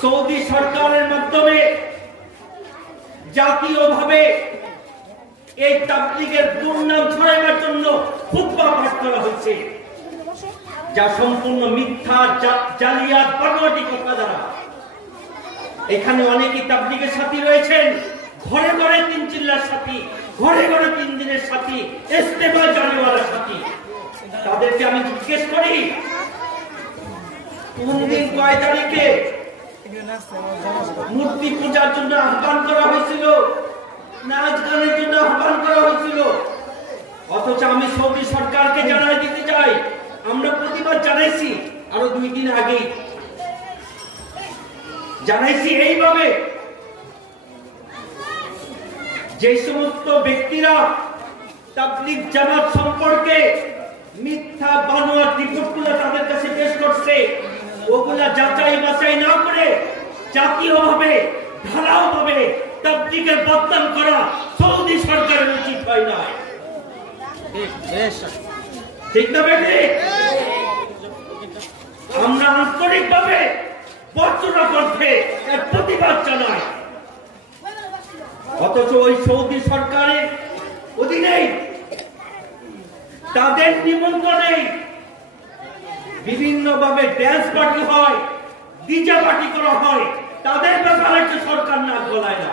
Saudi সরকারের মাধ্যমে জাতীয়ভাবে এই তাবলীগের দুর্নাম ছড়াবার জন্য খুতবা পাঠ করা হচ্ছে, যা সম্পূর্ণ মিথ্যা, জালিয়াত, বানোয়াটি কথা দ্বারা। এখানে অনেকেই তাবলীগের সাথী রয়েছেন, ঘরে ঘরে 3 চিল্লার সাথী, ঘরে ঘরে 3 দিনের সাথী, ইস্তেমা জারিওয়ালার সাথী। তাদেরকে আমি জিজ্ঞেস করি, কোন দিন কয় তারিখে মূর্তি পূজার জন্য আহ্বান করা হয়েছিল, নাচ গানের জন্য আহ্বান করা হয়েছিল? অথচ আমি সৌদি সরকারকে জানাই দিতে চাই, আমরা প্রতিবাদ জানাইছি আরো 2 দিন আগে, জানাইছি এইভাবে, যে সমস্ত ব্যক্তিরা তাবলীগ জামাত সম্পর্কে মিথ্যা বানোয়াট রিপোর্টগুলো তাদের কাছে পেশ করছে, ওগুলা যাচাই বাছাই না করে জাতীয়ভাবে ঢালাওভাবে তাবলীগের বদনাম করা সৌদি সরকারের উচিত হয় না। ঠিক না বেটি? আমরা আন্তরিকভাবে বর্জনা করতে এর প্রতিবাদ জানাই। অথচ ওই সৌদি সরকারের অধীনে তাদের নিমন্ত্রণে বিভিন্নভাবে ড্যান্স পার্টি হয়, ডিজে পার্টি করা হয়, তাদের ব্যাপারে সরকার নাক গলায় না।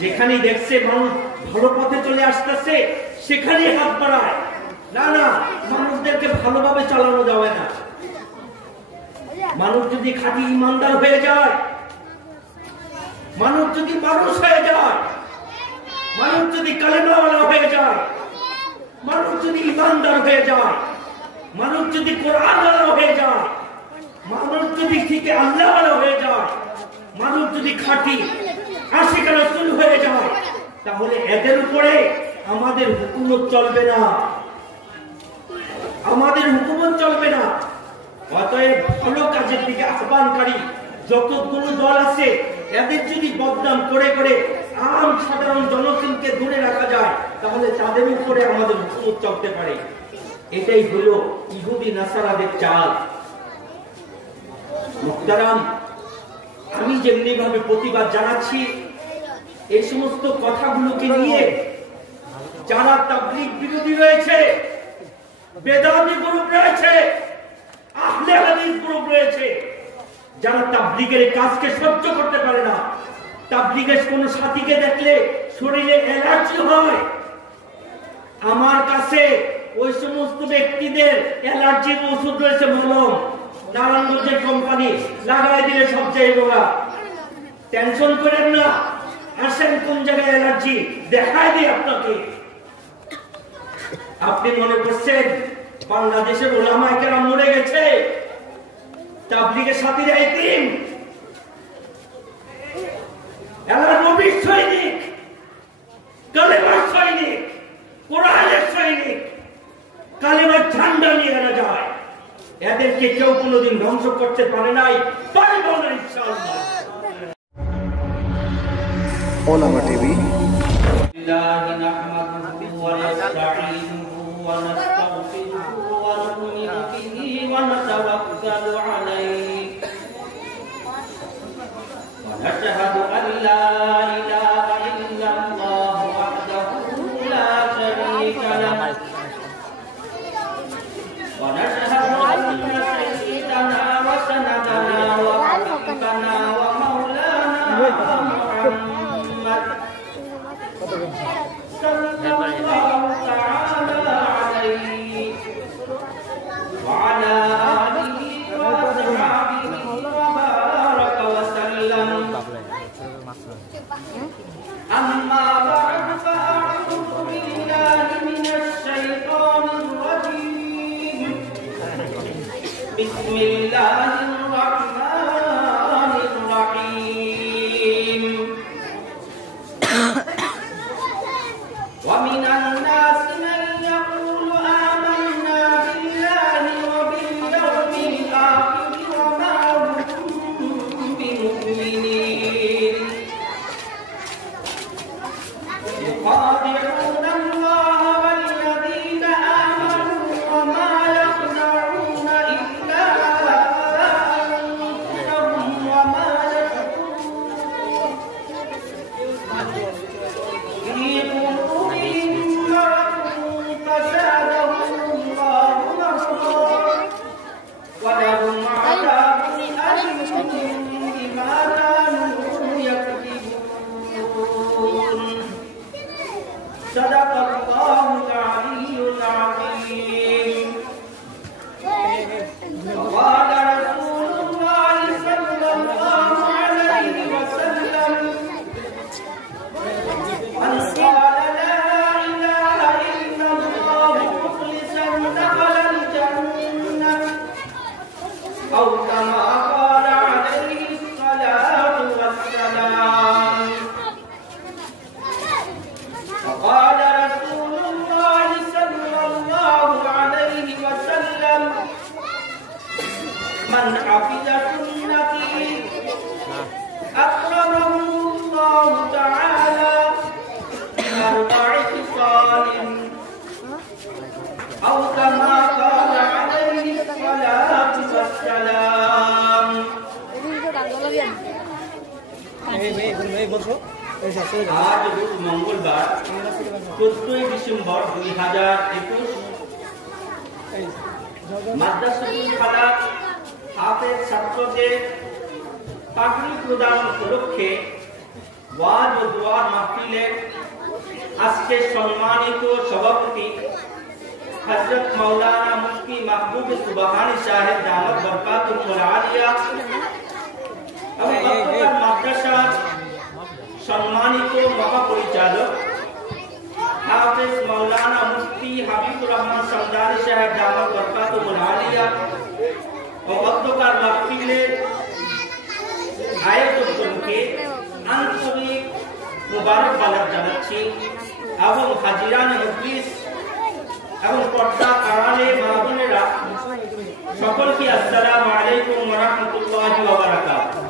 যেখানে দেখছে মানুষ ভালো পথে চলে আসতেছে সেখানে হাত বাড়ায় না। না, মানুষদেরকে ভালোভাবে চালানো যাবে না। মানুষ যদি খাঁটি ইমানদার হয়ে যায়, মানুষ যদি মানুষ হয়ে যায়, মানুষ যদি কালেমাওয়ালা হয়ে যায়, মানুষ যদি ইমানদার হয়ে যায়, মানুষ যদি কোরআনওয়ালা হয়ে যায়, মানুষ যদি ঠিক আল্লাহওয়ালা হয়ে যায়, মানুষ যদি খাঁটি আশিক রাসূল হয়ে যায়, তাহলে এদের উপরে আমাদের হুকুমত চলবে না, আমাদের হুকুমত চলবে না। অতএব ভালো কাজের দিকে আহ্বানকারী যতগুলো দল আছে, এদের যদি বদনাম করে করে আম সাধারণ জনগণকে দূরে রাখা যায়, তাহলে তাদের উপরে আমাদের হুকুমত চলতে পারে। এটাই হলো ইহুদি নাসারাদের চাল। মুহতারাম, আমি যেমনি ভাবে প্রতিবাদ জানাচ্ছি, এই সমস্ত কথাগুলোকে নিয়ে যারা তাবলীগ বিরোধী রয়েছে, বেদাতি গ্রুপ রয়েছে, আহলে হাদিস গ্রুপ রয়েছে, যারা তাবলীগের কাজকে সহ্য করতে পারে না, তাবলীগের কোন সাথীকে দেখলে শরীরে অ্যালার্জি হয়, আমার কাছে ওই সমস্ত ব্যক্তিদের অ্যালার্জির ওষুধ রয়েছে, মলম, নারায়ণগঞ্জের কোম্পানি, লাগাই দিলে সব জায়গা। টেনশন করেন না, আসেন কোন জায়গায় অ্যালার্জি দেখায় দিই আপনাকে। আপনি মনে করছেন বাংলাদেশের ওলামায়ে কেরাম মরে গেছে, তাবলীগের সাথীরা এতিম? এরা নবীর সৈনিক, কালেমার সৈনিক, কোরআনের সৈনিক, কালেমার ঝান্ডা নিয়ে এরা যায়। এদেরকে কেউ কোনোদিন ধ্বংস করতে পারে নাই, পারবো না ইনশাআল্লাহ। ওলামা টিভি। ونشهد أن لا إله إلا الله وحده لا شريك له ونشهد أن سيدنا وسندنا وحبيبنا ومولانا محمد صلى الله تعالى عليه وعلى آله وأصحابه وبارك وسلم आज रोज मंगलवार 14 ডিসেম্বর 2021 মাদ্রাসাতুল ফালাক হাফেজ ছাত্রদের পাগড়ি প্রদান উপলক্ষে ওয়াজ ও দোয়ার মাহফিলের আজকে সম্মানিত সভাপতি হযরত মাওলানা মুফতি মাহবুব সুবহানী সাহেব দামাত বরকাতুল আলিয়া এবং গতকাল মাদ্রাসার সম্মানিত মহাপরিচালক হাফেজ মাওলানা মুফতি হাবিবুর রহমান সামদানি সাহেব দামাত বরকাতুল আলিয়া ও গতকাল মাহফিলের আয়োজককে আন্তরিক মুবারকবাদ জানাচ্ছি এবং হাজিরান মজলিস এবং পর্দা আড়ালে মা বোনেরা সকলকে আসসালামু আলাইকুম ওয়া রাহমাতুল্লাহি ওয়া বারাকাতুহু।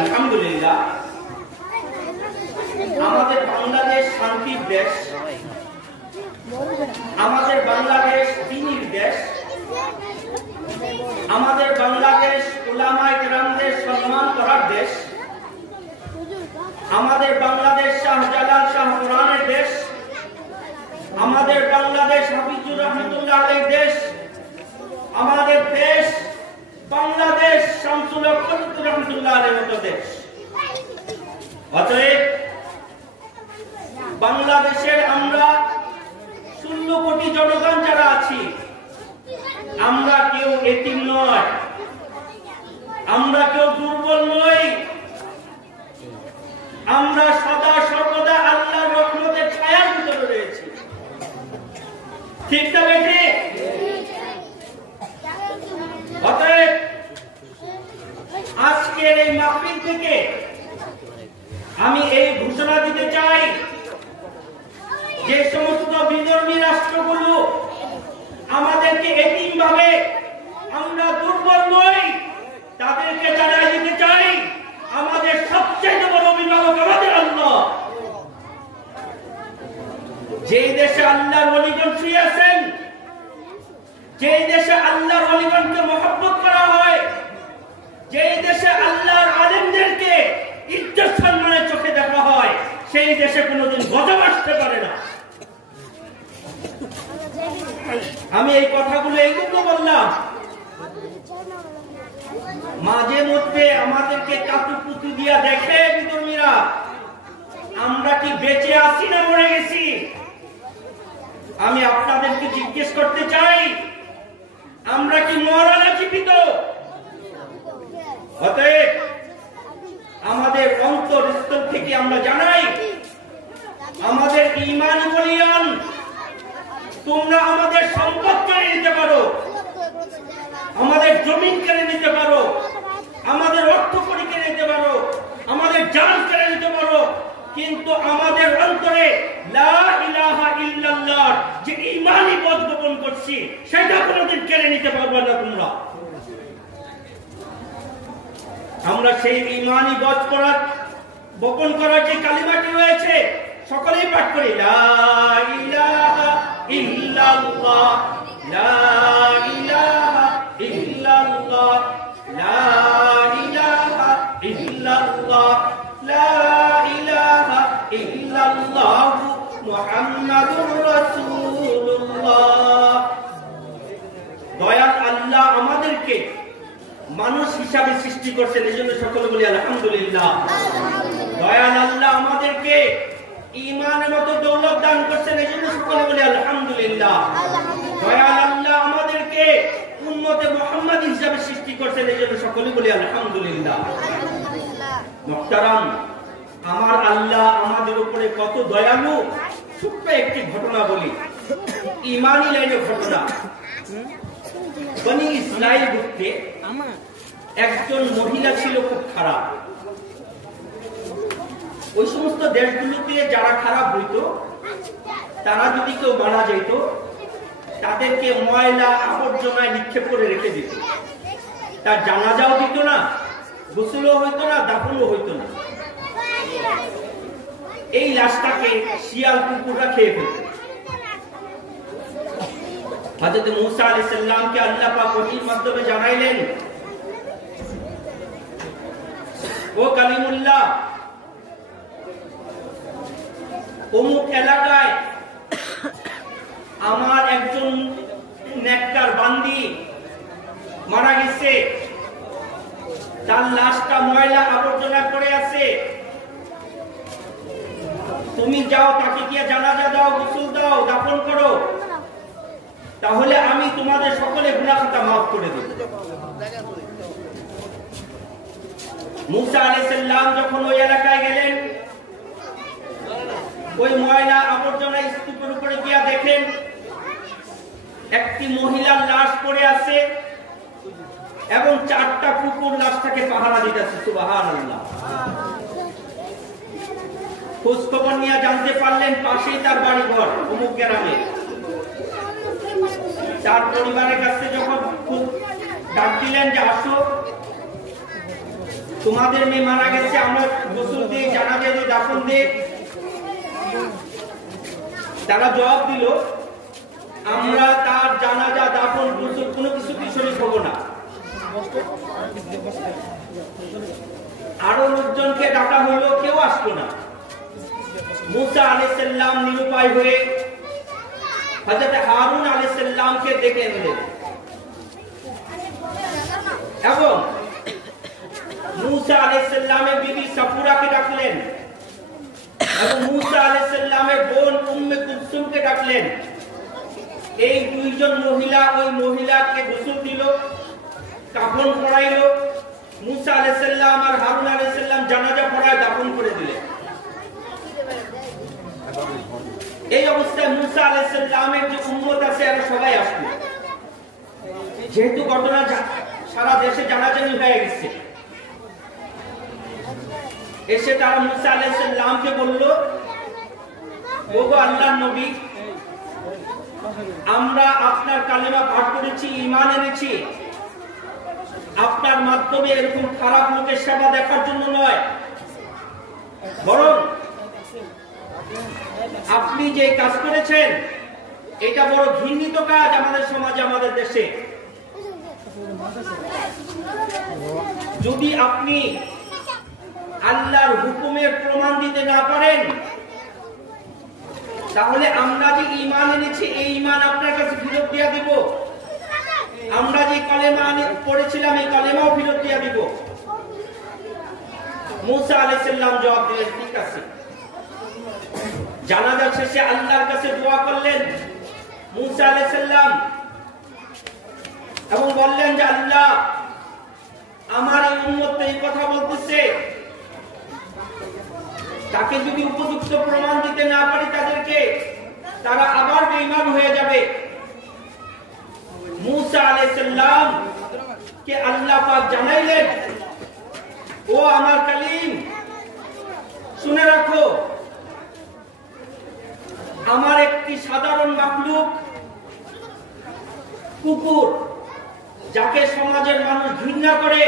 আলহামদুলিল্লাহ, আমাদের বাংলাদেশ শান্তির দেশ, আমাদের বাংলাদেশ দ্বীনের দেশ, আমাদের বাংলাদেশ উলামায়ে কেরামদের সম্মান করার দেশ, আমাদের বাংলাদেশ শাহজালাল শাহ কোরআনের দেশ, আমাদের বাংলাদেশ হাফিজুর রহমাতুল্লাহ আলাইহির দেশ, আমাদের দেশ বাংলাদেশ শামসুল হক রহমাতুল্লাহ আলাইহির দেশ। অতএব বাংলাদেশের আমরা 16 কোটি জনগণ যারা আছি, আমরা কেউ এতিম নয়, আমরা কেউ দুর্বল নই, আমরা সদা সর্বদা আল্লাহর রহমতের ছায়ার ভিতরে রয়েছি। ঠিক না বেঠি? অতএব আজকের এই মাহফিল থেকে আমি এই ঘোষণা দিতে চাই, যে সমস্ত বিধর্মী রাষ্ট্রগুলো আমাদেরকে এতিম ভাবে, আমরা দুর্বল নই, তাদেরকে জানাই দিতে চাই আমাদের সবচেয়ে বড় অভিভাবক আমাদের আল্লাহ। যেই দেশে আল্লাহর ওলিগণ শুয়ে আছেন, যেই দেশে আল্লাহর ওলিগণকে মহব্বত করা হয়, যেই দেশে আল্লাহর আলেমদেরকে ইজ্জত সম্মানের চোখে দেখা হয়, সেই দেশে কোনোদিন গজব আসতে পারে না। আমি এই কথাগুলো এইগুলো বললাম, মাঝে মধ্যে আমাদেরকে কাতুকুতু দিয়া দেখে বিধর্মীরা, আমরা কি বেঁচে আছি না মরে গেছি। আমি আপনাদেরকে জিজ্ঞেস করতে চাই, আমরা কি মরা না জীবিত? অতএব আমাদের অন্তরস্থল থেকে আমরা জানাই, আমাদের ঈমান বলিয়ান, তোমরা আমাদের সম্পদ কেড়ে নিতে পারো, আমাদের জমিন কেড়ে নিতে পারো, আমাদের অর্থ কড়ি কেড়ে নিতে পারো, আমাদের জান কেড়ে নিতে পারো, কিন্তু আমাদের অন্তরে লা ইলাহা ইল্লাল্লাহ যে ঈমানি বোধ গোপন করছি, সেটা কোনোদিন কেড়ে নিতে পারবে না তোমরা। আমরা সেই ঈমানি বোধ গোপন করার যে কালিমাটি রয়েছে, সকলেই পাঠ করি, লা ইলাহা ইল্লাল্লাহ, লা ইলাহা ইল্লাল্লাহ, লা ইলাহা ইল্লাল্লাহ, লা ইলাহা ইল্লাল্লাহ মুহাম্মাদুর রাসূলুল্লাহ। দয়াল আল্লাহ আমাদেরকে মানুষ হিসাবে সৃষ্টি করছেন, এজন্য সকলে বলি আলহামদুলিল্লাহ। দয়াল আল্লাহ আমাদেরকে ঈমানের মতো দৌলত দান করছেন, এজন্য সকলে বলি আলহামদুলিল্লাহ। দয়াল আল্লাহ আমাদেরকে উম্মতে মুহাম্মাদী হিসাবে সৃষ্টি করছেন, এজন্য সকলে বলি আলহামদুলিল্লাহ। মুহতারাম, আমার আল্লাহ আমাদের উপরে কত দয়ালু। ছোট্ট একটি ঘটনা বলি, ঈমানি লাইনের ঘটনা। বনি ইসরাইল গোত্রে একজন মহিলা ছিল খুব খারাপ। ওই সমস্ত দেশগুলোতে যারা খারাপ হইতো, তারা যদি কেউ মারা যেত, তাদেরকে ময়লা আবর্জনায় নিক্ষেপ করে রেখে দিত। তার জানাজাও দিত না, গোসলও হইতো না, দাফনও হইতো না। এই লাশটাকে শিয়াল কুকুররা খেয়ে ফেলত। হযরত মুসা আলাইহিস সালামকে আল্লাহ পাক ওহীর মাধ্যমে জানাইলেন, ও ও কালিমুল্লাহ, অমুক এলাকায় আমার একজন নেককার বান্দি মারা গেছে, তার লাশটা ময়লা আবর্জনা করে আছে, তুমি যাও তাকে গিয়ে জানাজা দাও, গোসল দাও, দাফন করো, তাহলে আমি তোমাদের সকলে গুনাহ খাতা মাফ করে দেব। মুসা আলাইহিস সালাম যখন ওই এলাকায় গেলেন, ওই ময়লা আবর্জনা স্তূপের উপরে গিয়া দেখেন একটি মহিলার লাশ পড়ে আছে এবং 4টা কুকুর লাশটাকে পাহারা দিতেছে। সুবহানাল্লাহ। খোঁজ খবর নিয়ে জানতে পারলেন পাশেই তার বাড়ি ঘর, অমুক গ্রামে। তার পরিবারের কাছে যখন ডাক দিলেন যে আসো, তোমাদের মেয়ে মারা গেছে, আমরা গোসল দিই, জানাজা দিই, দাফন দিই। তারা জবাব দিল, আমরা তার জানাজা, দাফন, গোসল কোনো কিছু শরীক হব না। আরো লোকজনকে ডাকা হলো, কেউ আসলো না। মুসা আলাইহিস সালাম নিরুপায় হয়ে হযরত হারুন আলাইহিস সালামকে ডেকে আনলেন এবং মুসা আলাইহিস সালামের বিবি সাফুরাকে ডাকলেন এবং মুসা আলাইহিস সালামের বোন উম্মে কুলসুমকে ডাকলেন। এই দুইজন মহিলা ওই মহিলাকে গোসল দিল, কাফন পরাইলো। মুসা আলাইহিস সালাম আর হারুন আলাইহিস সালাম জানাজা পড়ায় দাফন করে দিলেন। এই অবস্থায় মুসা আলাইহিস সালামের যে উম্মত আছে এরা সবাই আসলো। যেহেতু ঘটনা সারা দেশে জানাজানি হয়ে গেছে, এসে তারা মুসা আলাইহিস সালামকে বলল, ওগো আল্লাহর নবী, আমরা আপনার কালেমা পাঠ করেছি, ঈমান এনেছি, আপনার মাধ্যমে এরকম খারাপ লোকের সেবা দেখার জন্য নয়, বরং আপনি যে কাজ করেছেন এটা বড় ঘৃণিত কাজ আমাদের সমাজে, আমাদের দেশে। যদি আপনি আল্লাহর হুকুমের প্রমাণ দিতে না পারেন, তাহলে আমরা যে ঈমান এনেছি এই ঈমান আপনার কাছে ফেরত দিয়ে দিব। আমরা যে কালেমা পড়েছিলাম এই কালেমাও ফেরত দিয়ে দিব। মুসা আলাইহিস সালাম জবাব দিলেন, ঠিক আছে। জানাজা শেষে আল্লাহর কাছে দোয়া করলেন মুসা আলাইহিস সালাম এবং বললেন যে আল্লাহ, আমার এই উম্মত এই কথা বলতেছে, তাকে যদি উপযুক্ত প্রমাণ দিতে না পারি তাদেরকে, তারা আবার বেঈমান হয়ে যাবে। মুসা আলাইহিস সালাম কে আল্লাহ পাক জানাইলেন, ও আমার কালিম, শুনে রাখো, আমার একটি সাধারণ মাখলুক কুকুর, যাকে সমাজের মানুষ ঘৃণা করে,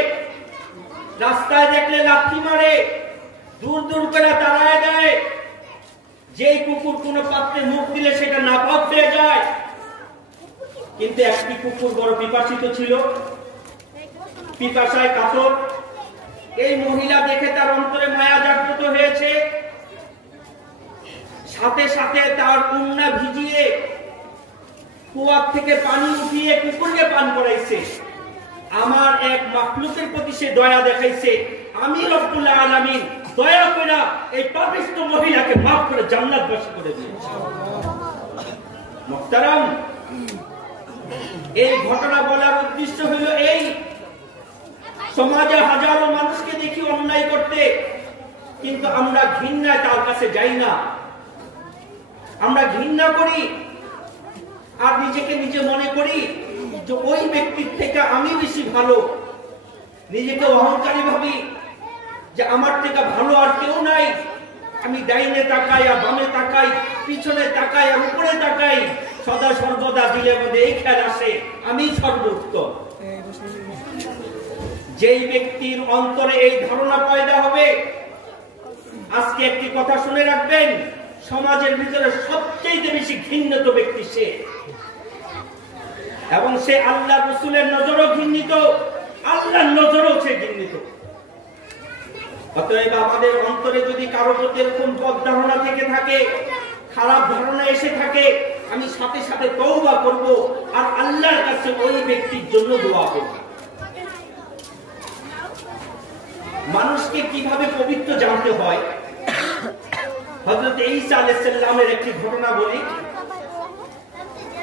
রাস্তায় দেখলে লাথি মারে, দূর দূর করে তাড়ায় দেয়, যেই কুকুর কোন পাত্রে মুখ দিলে সেটা নাপাক হয়ে যায়। কিন্তু একটি কুকুর বড় পিপাসিত ছিল, পিপাসায় কাতর। এই মহিলা দেখে তার অন্তরে মায়া জাগ্রত হয়েছে, সাথে সাথে তার উন্না ভিজিয়ে কুয়ার থেকে পানি উঠিয়ে কুকুরকে পান করাইছে। আমার এক মাখলুকের প্রতি সে দয়া দেখাইছে, আমি রব্বুল আলামিন দয়া করে এই পাপিষ্ঠ মহিলাকে মাফ করে জান্নাতবাসী করে দিয়েছি। মুহতারাম, এই ঘটনা বলার উদ্দেশ্য হলো এই, সমাজে হাজারো মানুষকে দেখি অন্যায় করতে, কিন্তু আমরা ঘৃণায় তার কাছে যাই না। আমরা ঘৃণা করি আর নিজেকে নিজে মনে করি যে ওই ব্যক্তির থেকে আমি বেশি ভালো। নিজেকে অহংকারী ভাবি যে আমার থেকে ভালো আর কেউ নাই। আমি ডাইনে তাকাই আর বামে তাকাই, পিছনে তাকাই আর উপরে তাকাই, সদা সর্বদা দিলের মধ্যে এই খেয়াল আসে আমি সর্বোত্তম। যেই ব্যক্তির অন্তরে এই ধারণা পয়দা হবে, আজকে একটি কথা শুনে রাখবেন, সমাজের ভিতরে সবচেয়ে বেশি ঘৃণিত ব্যক্তি সে, এবং সে আল্লাহ রাসূলের নজরও ঘৃণিত, আল্লাহর নজরও সে ঘৃণিত। অতএব আমাদের অন্তরে যদি কারো প্রতি এরকম বদ ধারণা থেকে থাকে, খারাপ ধারণা এসে থাকে, আমি সাথে সাথে তওবা করব আর আল্লাহর কাছে ওই ব্যক্তির জন্য দোয়া করব। মানুষকে কিভাবে পবিত্র জানতে হয়, হযরত ঈসা আলাইহিস সালামের একটি ঘটনা বলি।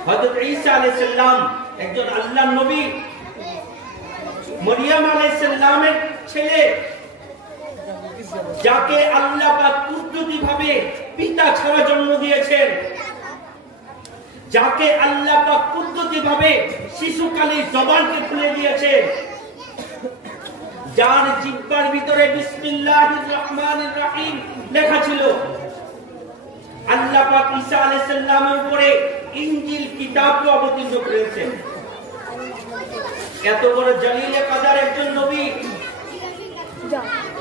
হযরত ঈসা আলাইহিস সালাম একজন আল্লাহর নবী, মরিয়ম আলাইহিস সালামের ছেলে, যাকে আল্লাহ পাক কুদরতিভাবে পিতা ছাড়া জন্ম দিয়েছেন, যাকে আল্লাহ পাক কুদরতিভাবে শিশুকালে জবানকে খুলে দিয়েছেন, যার জিহ্বার ভিতরে বিসমিল্লাহির রহমানির রহিম লেখা ছিল। আল্লাহ পাক ঈসা আলাইহিস সালামের উপরে ইনজিল কিতাবকে অবতীর্ণ করেছেন। এত বড় জলিলে কদর একজন নবী,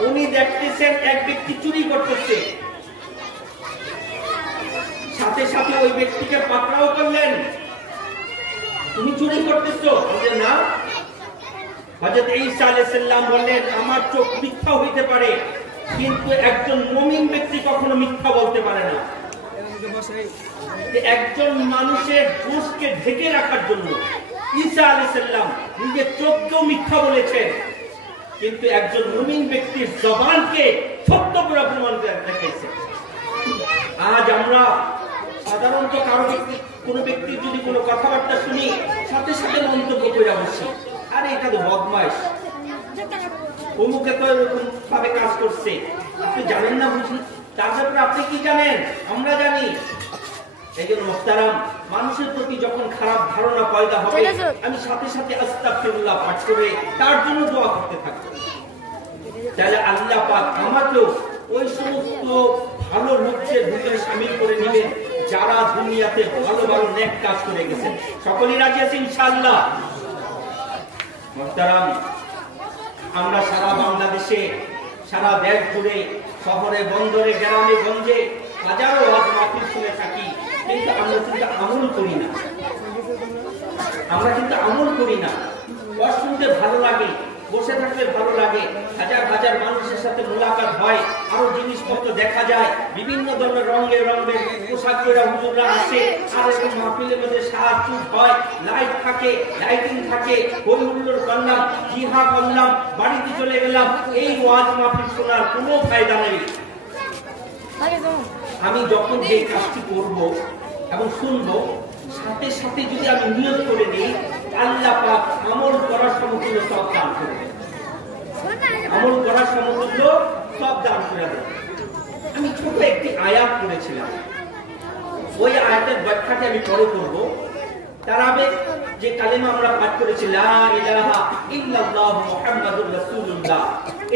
উনি দেখতেছেন এক ব্যক্তি চুরি করতেছে, সাথে সাথে ওই ব্যক্তিকে পাকড়াও করলেন। তুমি চুরি করতেছো? বলেন না। হযরত ঈসা আলাইহিস সালাম বললেন, আমার চোখ মিথ্যা হইতে পারে, কিন্তু একজন মুমিন ব্যক্তি কখনো মিথ্যা বলতে পারে না। একজন মানুষের দোষকে ঢেকে রাখার জন্য ঈসা আলাইহিস সালাম নিজের চোখকেও মিথ্যা বলেছেন, কিন্তু একজন মুমিন ব্যক্তির জবানকে সত্য করে প্রমাণ করে দেখিয়েছেন। আজ আমরা সাধারণত কারো ব্যক্তি, কোনো ব্যক্তির যদি কোনো কথাবার্তা শুনি, সাথে সাথে মন্তব্য করে বসি, আরে এটা তো বদমাইশ, অমুকে তো এরকম ভাবে কাজ করছে। আপনি জানেন না, বুঝুন, তার ব্যাপারে আপনি কি জানেন? আমরা জানি। এই জন্য মুহতারাম, মানুষের প্রতি যখন খারাপ ধারণা পয়দা হবে, আমি সাথে সাথে আস্তাগফিরুল্লাহ পাঠ করে তার জন্য দোয়া করতে থাকি। তাহলে আল্লাহ পাক আমাকেও ওই সমস্ত ভালো লোকদের ভিতরে শামিল করে নেবেন যারা দুনিয়াতে ভালো ভালো নেক কাজ করে গেছেন। সকলেই রাজি আছেন ইনশাআল্লাহ? মুহতারাম, আমরা সারা বাংলাদেশে, সারা দেশ জুড়ে, শহরে বন্দরে, গ্রামে গঞ্জে হাজারো ওয়াজ মাহফিল শুনে থাকি, কিন্তু আমরা কিন্তু আমল করি না। আমরা কিন্তু আমল করি না। ওয়াজ শুনতে ভালো লাগে, বসে থাকলে ভালো লাগে, হাজার হাজার মানুষের সাথে মোলাকাত হয়, আরো জিনিসপত্র দেখা যায়, বিভিন্ন ধরনের রঙের রঙের পোশাক পরে হুজুররা আসে, আর এই মাহফিলের মধ্যে সাহায্য হয়, লাইট থাকে, লাইটিং থাকে, হই হুল্লোড় করলাম, জিহা করলাম, বাড়িতে চলে গেলাম। এই ওয়াজ মাহফিল শোনার কোনো ফায়দা নেই। আমি যখন যে কাজটি করব এবং শুনবো, সাথে সাথে যদি আমি নিয়ত করে নিই, আল্লাহ পাক আমল করার সমতুল্য সব দান করবেন। আমল করার সমতুল্য সব দান করে দেবেন। আমি ছোট একটি আয়াত পড়েছিলাম, ওই আয়াতের ব্যাখ্যাটি আমি পরে করব। তার আগে যে কালেমা আমরা পাঠ করেছি, লা ইলাহা ইল্লাল্লাহ মুহাম্মাদুর রাসূলুল্লাহ,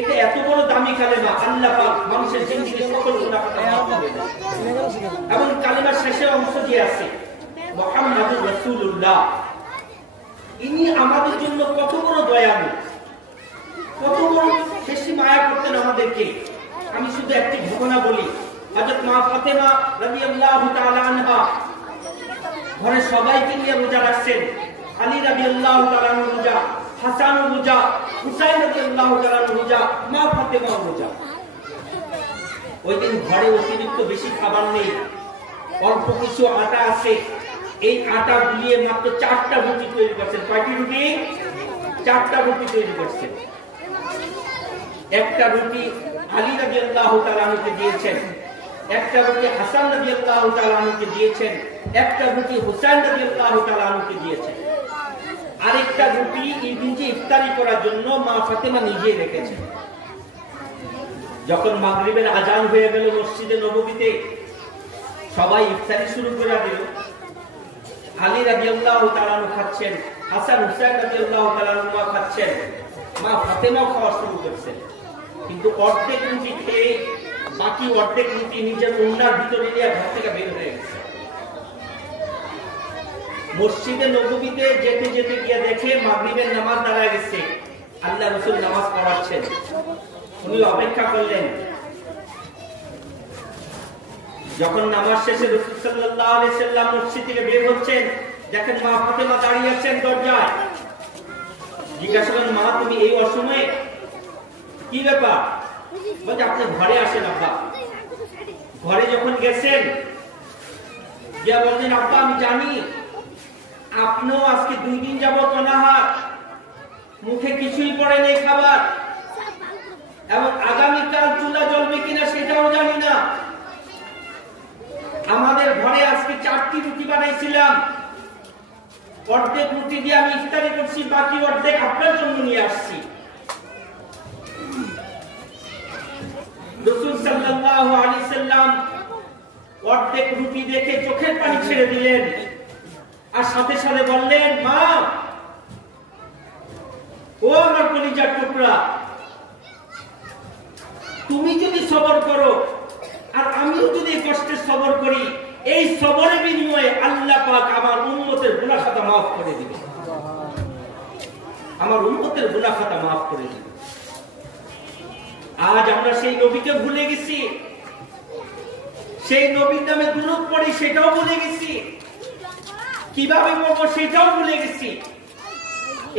এটা এত বড় দামি কালেমা, আল্লাহ পাক মানুষের জিন্দেগীর সকল গুনাহ মাফ করে দেন। এবং কালেমার শেষের অংশ দিয়ে আছে মুহাম্মাদুর রাসূলুল্লাহ, ইনি আমাদের জন্য কত বড় দয়ালু, কত বড় বেশি মায়া করতেন আমাদেরকে। আমি শুধু একটি ঘটনা বলি। হযরত মা ফাতেমা রাদিয়াল্লাহু তাআলা আনহা ঘরে সবাইকে নিয়ে রোজা রাখছেন। আলী রাদিয়াল্লাহু তাআলা রোজা, হাসান রোজা, হুসাইন রাদিয়াল্লাহু তাআলা রোজা, মা ফাতেমা রোজা। ওই দিন ঘরে অতিরিক্ত বেশি খাবার নেই, অল্প কিছু আটা আছে। এই আটা গুলিয়ে মাত্র 4টা রুটি তৈরি করছেন। কয়টি রুটি? 4টা রুটি তৈরি করছেন। একটা রুটি আলী রাদিয়াল্লাহু তাআলা আনহুকে দিয়েছেন, একটা রুটি হাসান রাদিয়াল্লাহু তাআলা আনহুকে দিয়েছেন, একটা রুটি হুসাইন রাদিয়াল্লাহু তাআলা আনহুকে দিয়েছেন। আরেকটা রুটি নিজে ইফতারি করার জন্য মা ফাতেমা নিজেই রেখেছেন। যখন মাগরিবের আজান হয়ে গেল মসজিদে নববীতে, সবাই ইফতারি শুরু করে দিল। আলী রাদিয়াল্লাহু তাআলা আনহু খাচ্ছেন, হাসান হুসাইন রাদিয়াল্লাহু তাআলা আনহু খাচ্ছেন, মা ফাতেমাও খাওয়া শুরু করেছেন। কিন্তু অর্ধেক রুটি খেয়ে বাকি অর্ধেক রুটি নিজের ওড়নার ভিতরে নিয়ে ঘর থেকে বের হয়ে গেছে। মসজিদে নববীতে যেতে যেতে গিয়ে দেখে মাগরিবের নামাজ দাঁড়ায় গেছে, আল্লাহ রাসূল নামাজ পড়াচ্ছেন। উনি অপেক্ষা করলেন। যখন নামাজ শেষে রাসূল সাল্লাল্লাহু আলাইহি সাল্লাম মসজিদ থেকে বের হচ্ছেন, দেখেন মা ফাতেমা দাঁড়িয়ে আছেন দরজায়। জিজ্ঞাসা করলেন, মা তুমি এই অসময়ে কি ব্যাপার? বলছে আপনি ঘরে আসেন আব্বা। ঘরে যখন গেছেন গিয়া বললেন আব্বা আমি জানি আপনিও আজকে 2 দিন যাবত অনাহার, মুখে কিছুই পড়ে নেই খাবার, এবং আগামীকাল চুলা জ্বলবে কিনা সেটাও জানি না। আমাদের ঘরে আজকে 4টি রুটি বানাইছিলাম, অর্ধেক রুটি দিয়ে আমি ইফতারি করছি, বাকি অর্ধেক আপনার জন্য নিয়ে আসছি। রাসূল সাল্লাল্লাহু আলাইহি সাল্লাম অর্ধেক রুটি দেখে চোখের পানি ছেড়ে দিলেন, আর সাথে সাথে বললেন মা, ও আমার কলিজার টুকরা, তুমি যদি সবর করো আর আমিও যদি কষ্টে সবর করি, এই সবরের বিনিময়ে আল্লাহ পাক আমার উম্মতের গুনাহ খাতা মাফ করে দিবে, আমার উম্মতের গুনাহ খাতা মাফ করে দিবে। আজ আমরা সেই নবীকে ভুলে গেছি, সেই নবীর নামে দুরূদ পড়ি সেটাও ভুলে গেছি, কিভাবে পড়বো সেটাও ভুলে গেছি।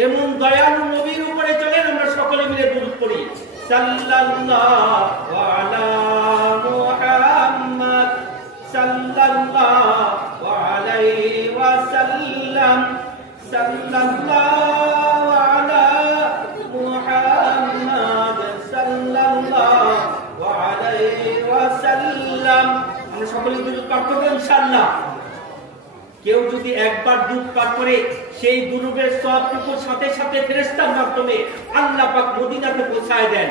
এমন দয়ালু নবীর উপরে চলেন আমরা সকলে মিলে দুরূদ পড়ি। সাল্লাল্লাহু আলা মুহাম্মদ সাল্লাল্লাহু আলাইহি ওয়াসাল্লাম, সাল্লাল্লাহু আলা মুহাম্মদ সাল্লাল্লাহু আলাইহি ওয়াসাল্লাম। আমরা সকলে দুরূদ পাঠ করব ইনশাআল্লাহ। কেউ যদি একবার দুরূদ পাঠ করে সেই দুরূদের সওয়াবটুকু সাথে সাথে ফেরেশতার মাধ্যমে আল্লাহ পাক মদিনাতে পৌঁছায় দেন।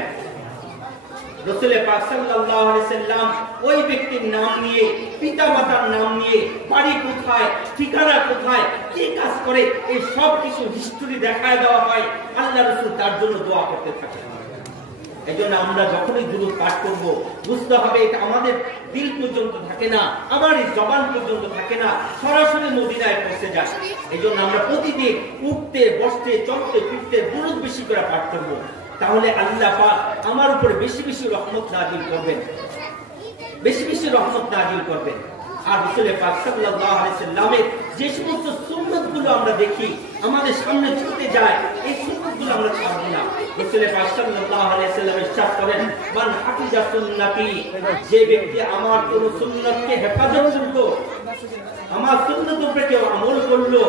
রাসূল পাক সাল্লাল্লাহু আলাইহি সাল্লাম ওই ব্যক্তির নাম নিয়ে, পিতামাতার নাম নিয়ে, বাড়ি কোথায়, ঠিকানা কোথায়, কি কাজ করে, এই সব কিছু হিস্টরি দেখায় দেওয়া হয়। আল্লাহ রাসূল তার জন্য দোয়া করতে থাকেন। এজন্য আমরা যখনই দুরূদ পাঠ করব বুঝতে হবে এটা আমাদের দিল পর্যন্ত থাকে না, আমার এই জবান পর্যন্ত থাকে না, সরাসরি মদিনায় পৌঁছে যায়। এজন্য আমরা প্রতিদিন উঠতে বসতে চলতে ফিরতে দুরূদ বেশি করে পাঠ করব, তাহলে আল্লাহ পাক আমার উপরে বেশি বেশি রহমত নাযিল করবেন, বেশি বেশি রহমত নাযিল করবেন। আর রাসূল পাক সাল্লাল্লাহু আলাইহি সাল্লামের যে সমস্ত সুন্নাতগুলো আমরা দেখি আমাদের সামনে ছুটে যায়, এই সুন্নাতগুলো আমরা ছাড়ব না। রাসূল পাক সাল্লাল্লাহু আলাইহি সাল্লাম ইরশাদ করেন, মান হাফিজা সুন্নতি, যে ব্যক্তি আমার কোন সুন্নাতকে হেফাজত করলো, আমার সুন্নাতের উপরে কেউ আমল করলো,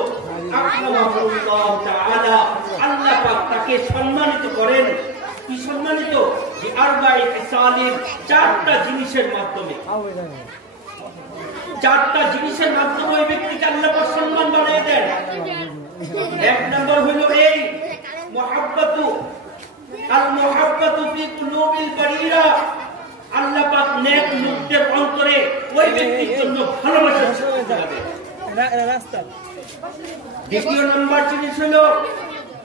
আকরামাহুল্লাহ তাআলা, আল্লাহ পাক তাকে সম্মানিত করেন। কি সম্মানিত? যে আরবাঈ ফিসালিন, 4টা জিনিসের মাধ্যমে, 4টা জিনিসের মাধ্যমে ওই ব্যক্তিকে আল্লাহ পাক সম্মান বানিয়ে দেন। এক নম্বর হলো এই মুহাব্বাতু, আল মুহাব্বাতু ফি কুলুবিল বারিরা, আল্লাহ পাক নেক লোকদের অন্তরে ওই ব্যক্তির জন্য ভালোবাসা সৃষ্টি করে দেন। দ্বিতীয় নম্বর জিনিস হলো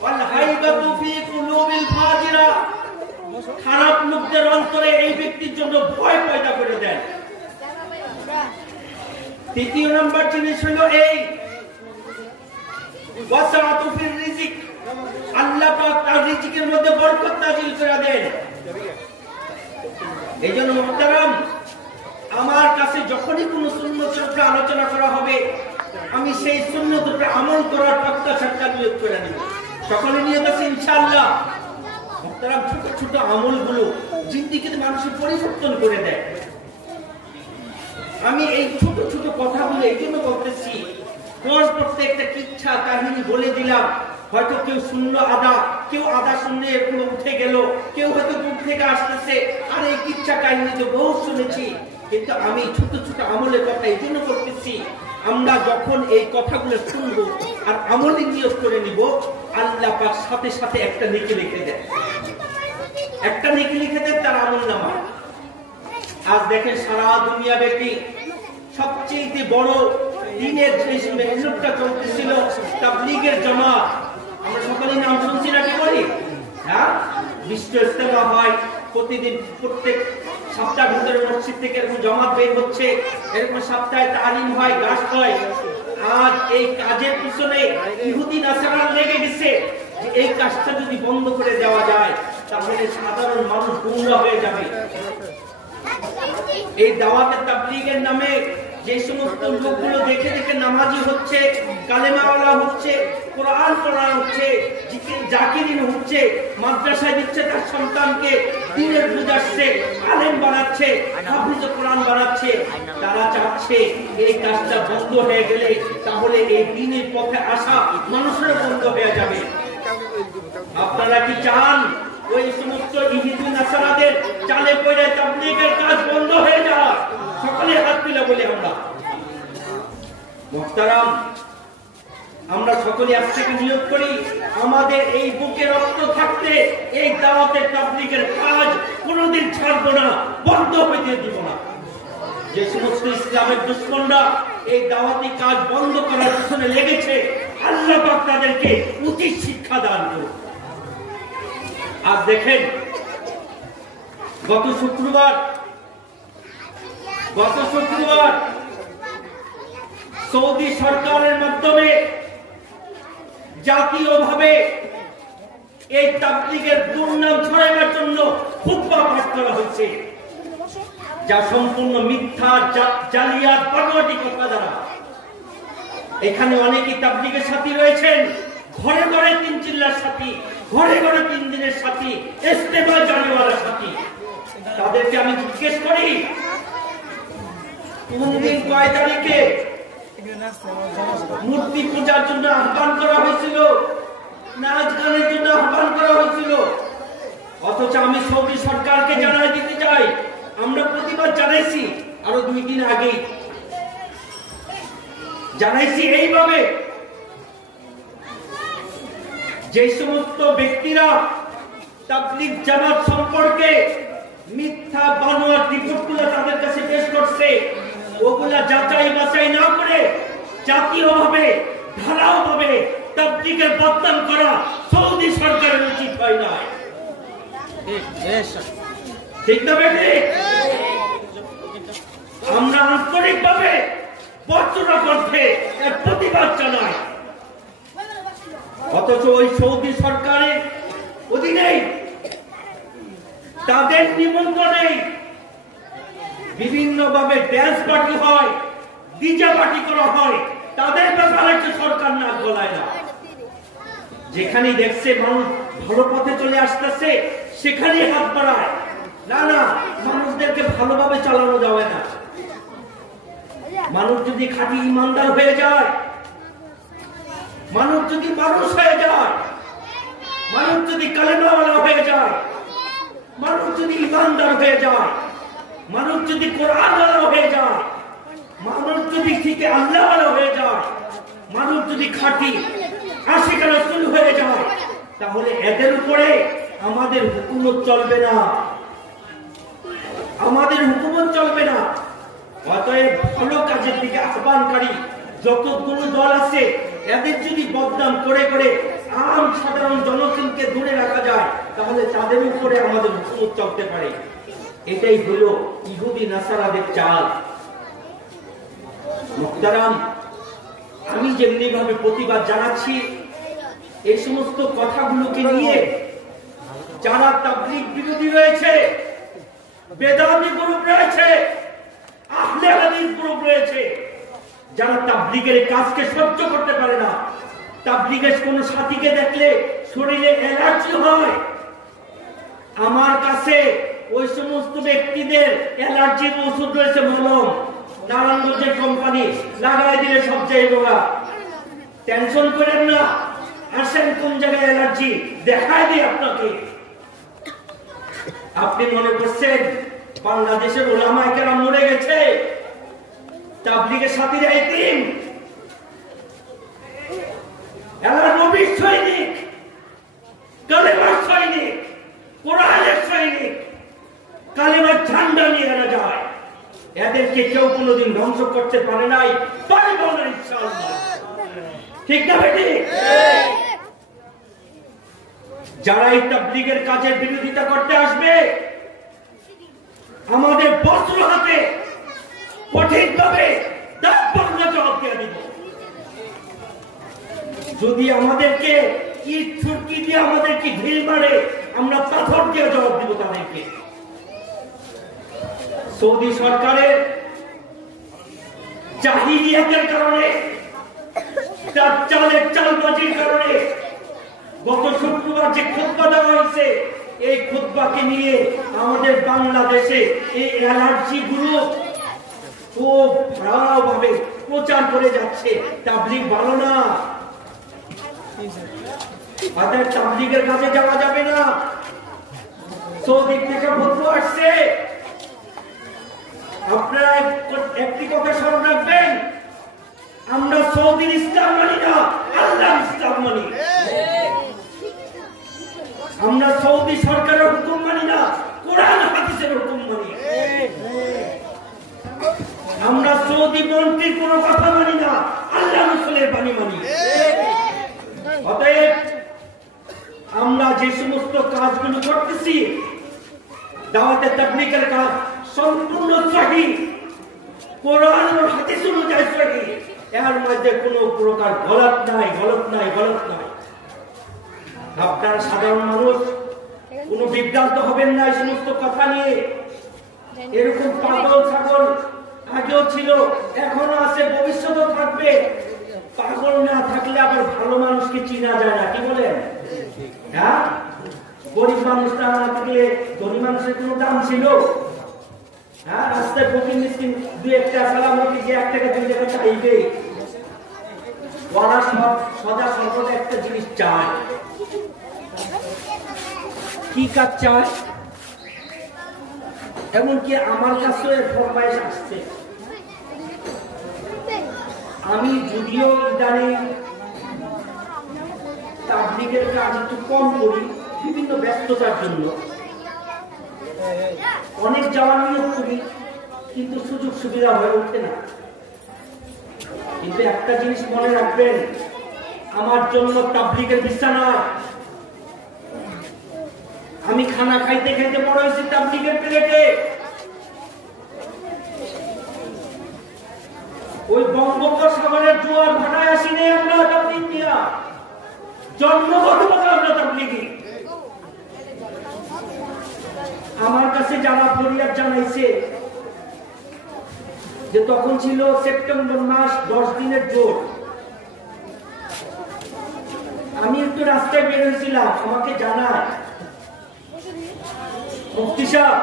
ওয়াল হাইবাতু ফি কুলুবিল ফাজিরা, খারাপ লোকদের অন্তরে এই ব্যক্তির জন্য ভয় পয়দা করে দেন। তৃতীয় নম্বর জিনিস হলো এই ওয়াসাআতু ফির রিজিক, আল্লাহ পাক তার রিজিকের মধ্যে বরকত নাযিল করে দেন। এইজন্য মুহতারাম, আমার কাছে যখনই কোনো সুন্নতের উপর আলোচনা করা হবে আমি সেই সুন্নতের উপর আমল করার প্রত্যাশা নিয়োগ করে নেব। সকলে নিয়ত আছে ইনশাআল্লাহ। মুহতারাম, ছোট ছোট আমলগুলো জিন্দেগিতে মানুষের পরিবর্তন করে দেয়। আমি এই ছোট ছোট কথাগুলো এই জন্য বলতেছি, প্রত্যেকটা কিচ্ছা কাহিনী বলে দিলাম। হয়তো কেউ শুনলো আদা, কেউ আদা শুনলে এরকম উঠে গেল, কেউ হয়তো দূর থেকে আসতেছে, আর এই কিচ্ছা কাহিনী তো বহু শুনেছি। কিন্তু আমি ছোট ছোট আমলের কথা এই জন্য করতেছি, আমরা যখন এই কথাগুলো শুনবো আর আমলে নিয়ত করে নিব, আল্লাহ পাক সাথে সাথে একটা নেকি লিখে দেন, একটা নেকি লিখে দেন তার আমলনামা। আজ দেখেন সারা দুনিয়া ব্যাপী সবচেয়ে বড় দিনের যে মেহনতটা চলতেছিল তাবলীগের জামাত, আমরা সকলেই নাম শুনছি না, কি বলি? হ্যাঁ, বিশ্ব ইজতেমা হয় প্রতিদিন, প্রত্যেক সপ্তাহ ভিতরে মসজিদ থেকে এরকম জামাত বের হচ্ছে, এরকম সপ্তাহে তালিম হয়, গাছ হয়। আজ এই কাজের পিছনে ইহুদি নাসারা লেগে গেছে যে এই কাজটা যদি বন্ধ করে দেওয়া যায় তাহলে সাধারণ মানুষ গুমরা হয়ে যাবে। এই দাওয়াতে তাবলীগের নামে যে সমস্ত লোকগুলো দেখে দেখে নামাজি হচ্ছে, কালেমাওয়ালা হচ্ছে, কোরআন পড়া হচ্ছে, জাকিরিন হচ্ছে, মাদ্রাসায় দিচ্ছে তার সন্তানকে, দ্বীনের বুঝাচ্ছে, আলেম বানাচ্ছে, হাফিজ কোরআন বানাচ্ছে, তারা চাচ্ছে এই কাজটা বন্ধ হয়ে গেলে তাহলে এই দ্বীনের পথে আসা মানুষের বন্ধ হয়ে যাবে। আপনারা কি চান ওই সমস্ত ইহুদি নাসারাদের চালে পড়ে তাবলীগের কাজ বন্ধ হয়ে যায়? সকলে হাত তুলে বলি আমরা। মুহতারাম, আমরা সকলে আজ থেকে নিয়োগ করি আমাদের এই বুকে রক্ত থাকতে এই দাওয়াতের তাবলীগের কাজ কোনোদিন ছাড়বো না, বন্ধ হইতে দিব না। যে সমস্ত ইসলামের দুশমনরা এই দাওয়াতি কাজ বন্ধ করার পিছনে লেগেছে, আল্লাহ পাক তাদেরকে উচিত শিক্ষা দান করুন। আজ দেখেন, গত শুক্রবার সৌদি সরকারের মাধ্যমে জাতীয়ভাবে এই তাবলীগের দুর্নাম ছড়াবার জন্য খুতবা পাঠ করা হয়েছে, যা সম্পূর্ণ মিথ্যা, জালিয়াত, বানোয়াটি কথা দ্বারা। এখানে অনেকেই তাবলীগের সাথী রয়েছেন, ঘরে ঘরে 3 চিল্লার সাথী, ঘরে ঘরে 3 দিনের সাথী, ইস্তেমা জানেওয়ালার সাথী। তাদেরকে আমি জিজ্ঞেস করি, কোন দিন কয় তারিখে মূর্তি পূজার জন্য আহ্বান করা হয়েছিল, নাচ গানের জন্য আহ্বান করা হয়েছিল? অথচ আমি সৌদি সরকারকে জানাই দিতে চাই, আমরা প্রতিবাদ জানাইছি আরো 2 দিন আগেই, জানাইছি এইভাবে, যে সমস্ত ব্যক্তিরা তাবলীগ জামাত সম্পর্কে মিথ্যা বানোয়াট রিপোর্টগুলো তাদের কাছে পেশ করছে, ওগুলা যাচাই বাছাই না করে জাতীয়ভাবে ঢালাওভাবে তাবলীগের বদনাম করা সৌদি সরকারের উচিত হয় না। ঠিক না বেটি? আমরা আন্তরিকভাবে বর্জনা করতে এর প্রতিবাদ জানাই। অথচ ওই সৌদি সরকারের অধীনে তাদের নিমন্ত্রণে বিভিন্ন ভাবে ড্যান্স পার্টি হয়, ডিজে পার্টি করা হয়, তাদের ব্যাপারে সরকার নাক গলায় না। যেখানেই দেখছে মানুষ ভালো পথে চলে আসতেছে সেখানেই হাত বাড়ায়। না না, মানুষদেরকে ভালোভাবে চালানো যাবে না। মানুষ যদি খাঁটি ইমানদার হয়ে যায়, মানুষ যদি মানুষ হয়ে যায়, মানুষ যদি কালেমাওয়ালা হয়ে যায়, মানুষ যদি ইমানদার হয়ে যায়, মানুষ যদি কোরআনওয়ালা হয়ে যায়, মানুষ যদি ঠিক আল্লাহওয়ালা হয়ে যায়, মানুষ যদি খাঁটি আশিক রাসূল হয়ে যায়, তাহলে এদের উপরে আমাদের হুকুমত চলবে না, আমাদের হুকুমত চলবে না। অতএব ভালো কাজের দিকে আহ্বানকারী যতগুলো দল আছে, এদের যদি বদনাম করে করে আম সাধারণ জনগণকে দূরে রাখা যায়, তাহলে তাদের উপরে আমাদের হুকুমত চলতে পারে। এটাই হলো ইহুদি নাসারাদের চাল। মুহতারাম, আমি যেমনি ভাবে প্রতিবাদ জানাচ্ছি, এই সমস্ত কথাগুলোকে নিয়ে যারা তাবলীগ বিরোধী রয়েছে, বেদাতি গ্রুপ রয়েছে, আহলে হাদিস গ্রুপ রয়েছে, যারা তাবলীগের কাজকে সহ্য করতে পারে না, তাবলীগের কোন সাথীকে দেখলে শরীরে অ্যালার্জি হয়, আমার কাছে ওই সমস্ত ব্যক্তিদের অ্যালার্জির ওষুধ রয়েছে, মলম, নারায়ণগঞ্জের কোম্পানি, লাগাই দিলে সব জায়গা। টেনশন করেন না, আসেন কোন জায়গায় অ্যালার্জি দেখায় দিই আপনাকে। আপনি মনে করছেন বাংলাদেশের ওলামায়ে কেরাম মরে গেছে, তাবলীগের সাথীরা এতিম? এরা নবীর সৈনিক, কালেমার সৈনিক, কোরআনের সৈনিক, কালেমার ঝান্ডা নিয়ে এরা যায়। এদেরকে কেউ কোনোদিন ধ্বংস করতে পারে নাই, পারবে না ইনশাআল্লাহ। ঠিক না বেটি? যারা এই তাবলীগের কাজের বিরোধিতা করতে আসবে, আমাদের বস্ত্র হাতে কঠিনভাবে জবাব দিয়ে দিব। যদি আমাদেরকে ইট ছুটকি দিয়ে আমাদেরকে ঢিল মারে, আমরা পাথর দিয়ে জবাব দিব তাদেরকে। সৌদি সরকারের জাহিলিয়াতের কারণে, তার চালের চালবাজির কারণে গত শুক্রবার যে খুতবা দেওয়া হয়েছে, এই খুতবাকে নিয়ে আমাদের বাংলাদেশে এই অ্যালার্জি গ্রুপ খুব ভালোভাবে প্রচার করে যাচ্ছে। তাবলীগ ভালো না, তাদের তাবলীগের কাছে যাওয়া যাবে না। সৌদি থেকে ফতোয়া আসছে, আপনারা একটি কথা স্মরণ রাখবেন, আমরা সৌদির ইসলাম মানি না, আল্লাহর ইসলাম মানি। আমরা সৌদি সরকারের হুকুম মানি না, কোরআন হাদিসের হুকুম মানি। আমরা সৌদি মন্ত্রীর কোনো কথা মানি না, আল্লাহ রাসূলের বাণী মানি। অতএব আমরা যে সমস্ত কাজগুলো করতেছি, দাওয়াতে তাবলীগের কাজ সম্পূর্ণ সহিহ, কোরআন ও হাদিস অনুযায়ী সহিহ, এর মধ্যে কোনো প্রকার গলত নাই। আপনারা সাধারণ মানুষ কোনো বিভ্রান্ত হবেন না এই সমস্ত কথা নিয়ে। এরকম পাগল ছাগল আগেও ছিল, এখনো আছে, ভবিষ্যতেও থাকবে। পাগল না থাকলে আবার ভালো মানুষকে চিনা যায় না, কি বলেন? হ্যাঁ, গরিব মানুষটা না থাকলে ধনী মানুষের কোনো দাম ছিল? হ্যাঁ, রাস্তায় ফকির মিসকিন দুই একটা সালাম হতে গিয়ে 1 টাকা 2 টাকা চাইবে। ওরা সদা সর্বদা একটা জিনিস চায়, কি কাজ চায়? এমনকি আমার কাছেও এর ফরমাইশ আসছে। আমি যদিও ইদানিং তাবলীগের কাজ একটু কম করি বিভিন্ন ব্যস্ততার জন্য, অনেক যাওয়ার নিয়োগ করি, কিন্তু সুযোগ সুবিধা হয়ে উঠছে না। কিন্তু একটা জিনিস মনে রাখবেন, আমার জন্য তাবলীগের বিছানা। আমি খানা খাইতে খাইতে বড় হয়েছি তাবলীগের প্লেটে। ওই বঙ্গোপসাগরের জোয়ার ভাটায় আসিনি আমরা তাবলীগ দিয়া, জন্মগতভাবে আমরা তাবলীগী। আমার কাছে যারা ফরিয়াদ জানাইছে যে তখন ছিল সেপ্টেম্বর মাস, 10 দিনের জোর। আমি একটু রাস্তায় বের হয়েছিলাম, আমাকে জানায় মুফতি সাহেব,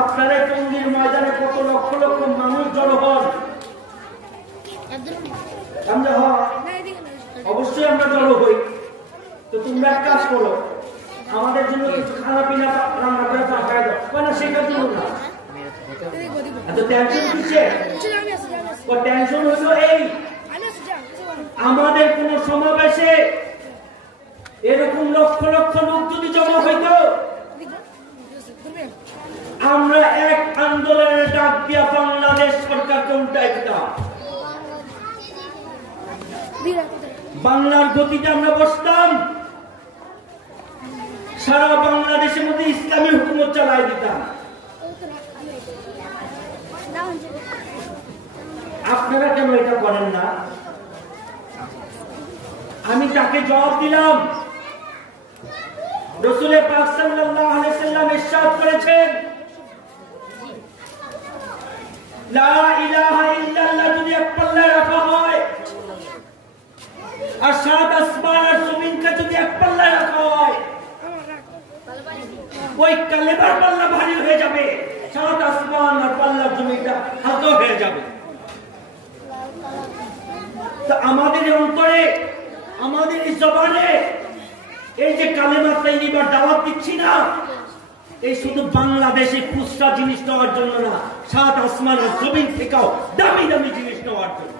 আপনারা টঙ্গীর ময়দানে কত লক্ষ লক্ষ মানুষ জড়ো হন। আমরা অবশ্যই আমরা জড়ো হই, তো তোমরা এক কাজ করো, আমাদের জন্য কিছু খানা পিনা রান্না করে পাঠায় দাও। কেন শেখার জন্য না, এত টেনশন কিসে? টেনশন হলো এই, আমাদের কোন সমাবেশে এরকম লক্ষ লক্ষ লোক যদি জমা হইত, আমরা এক আন্দোলনের ডাক দিয়া বাংলাদেশ সরকারকে উল্টাই দিতাম। বাংলার গতিতে আমরা বসতাম, সারা বাংলাদেশের মধ্যে ইসলামী হুকুমত চালাই দিতাম। আপনারা কেন এটা করেন না? আমি তাকে জবাব দিলাম, রাসূল পাক সাল্লাল্লাহু আলাইহি সাল্লাম ইরশাদ করেছেন, লা ইলাহা ইল্লাল্লাহ যদি এক পাল্লায় রাখা হয়, আর সাত আসমান আর জমিনকে যদি এক পাল্লায় রাখা হয়, ওই কালেমার পাল্লা ভারী হয়ে যাবে, সাত আসমান আর পাল্লার জমিনটা হালকা হয়ে যাবে। তো আমাদের অন্তরে, আমাদের এই জবানে এই যে কালেমা তাইয়্যিবার দাওয়াত দিচ্ছি না, এই শুধু বাংলাদেশে খুচরা জিনিস নেওয়ার জন্য না, সাত আসমান আর জমিন থেকেও দামি দামি জিনিস নেওয়ার জন্য।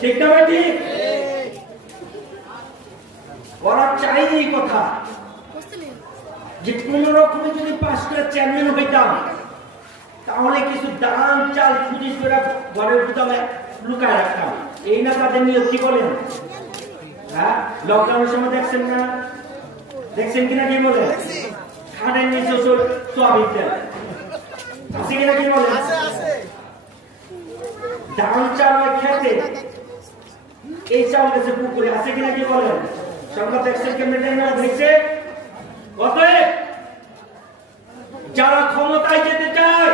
ঠিক না ভাই? ঠিক। ওরা চাই এই কথা যে কোন রকমে যদি 5টা চেয়ারম্যান হইতাম, তাহলে কিছু দান চাল পুলিশ করে ঘরের গুদামে লুকায় রাখতাম। এই না তাদের নিয়ত, কি বলেন? হ্যাঁ, লকডাউনের সময় দেখছেন না, দেখছেন কিনা? কি বলে? খাটের নিচে সোয়াবিন তেল আছে কিনা? কি বলে? দান চাল খেতে এই চাল গেছে পুকুরে, আছে কিনা? কি বলেন? সংখ্যা দেখছেন কেমন? দেখছে। অতএব যারা ক্ষমতায় যেতে চায়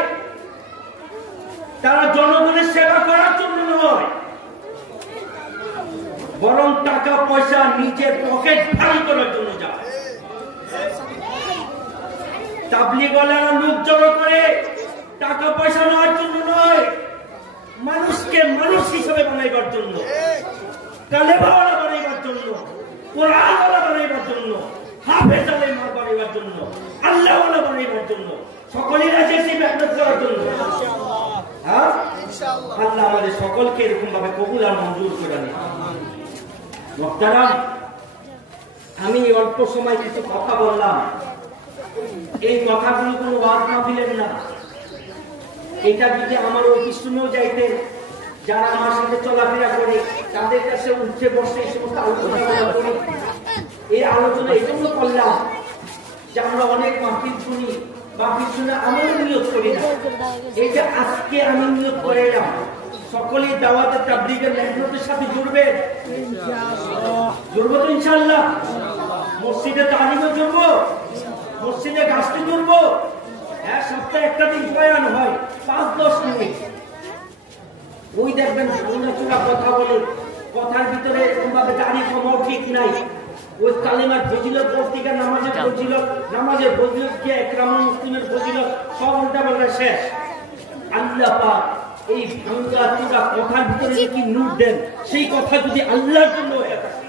তারা জনগণের সেবা করার জন্য নয়, বরং টাকা পয়সা নিজের পকেট ভারী করার জন্য যায়। তাবলীগওয়ালারা লোক জড়ো করে টাকা পয়সা নেওয়ার জন্য নয়, মানুষকে মানুষ হিসেবে বানাইবার জন্য, কালেমাওয়ালা বানাইবার জন্য, কোরআনওয়ালা বানাইবার জন্য, হাফেজ আলেম বানাইবার জন্য, আল্লাহওয়ালা বানাইবার জন্য, সকলের আছে সেই মেহনত করার জন্য। আল্লাহ আমাদের সকলকে এরকম ভাবে কবুল আর মঞ্জুর করে নেন। মুহতারাম, আমি অল্প সময় কিছু কথা বললাম, এই কথাগুলো কোনো ওয়াজ মাহফিলের না। এটা যদি আমার অফিস রুমেও যাইতেন, যারা আমার সাথে চলাফেরা করে তাদের কাছে উঠে বসে এই সমস্ত আলোচনা করি। এই আলোচনা এই জন্য করলাম যে আমরা অনেক মাহফিল শুনি, মাহফিল শুনে আমল নিয়ত করি না। এই যে আজকে আমি নিয়ত করে এলাম, সকলেই দাওয়াতে তাবলীগের মেহনতের সাথে জুড়বেন, জুড়বো তো ইনশাআল্লাহ। মসজিদে তালিমে জুড়বো, মসজিদে গাছটি জুড়বো। হ্যাঁ, সপ্তাহে একটা দিন বয়ান হয় 5-10 মিনিট। ওই দেখবেন ভাঙাচোরা কথা বলে, কথার ভিতরে এরকমভাবে দাঁড়িয়ে কমাও ঠিক নাই। ওই কালিমার ফজিলত পত্রিকা, নামাজের ফজিলত কি একরামুল মুসলিমের ফজিলত সব উল্টা পাল্টা শেষ। আল্লাহ পাক এই ভাঙাচোরা কথার ভিতরে কি নূর দেন, সেই কথা যদি আল্লাহর জন্য হয়ে থাকে।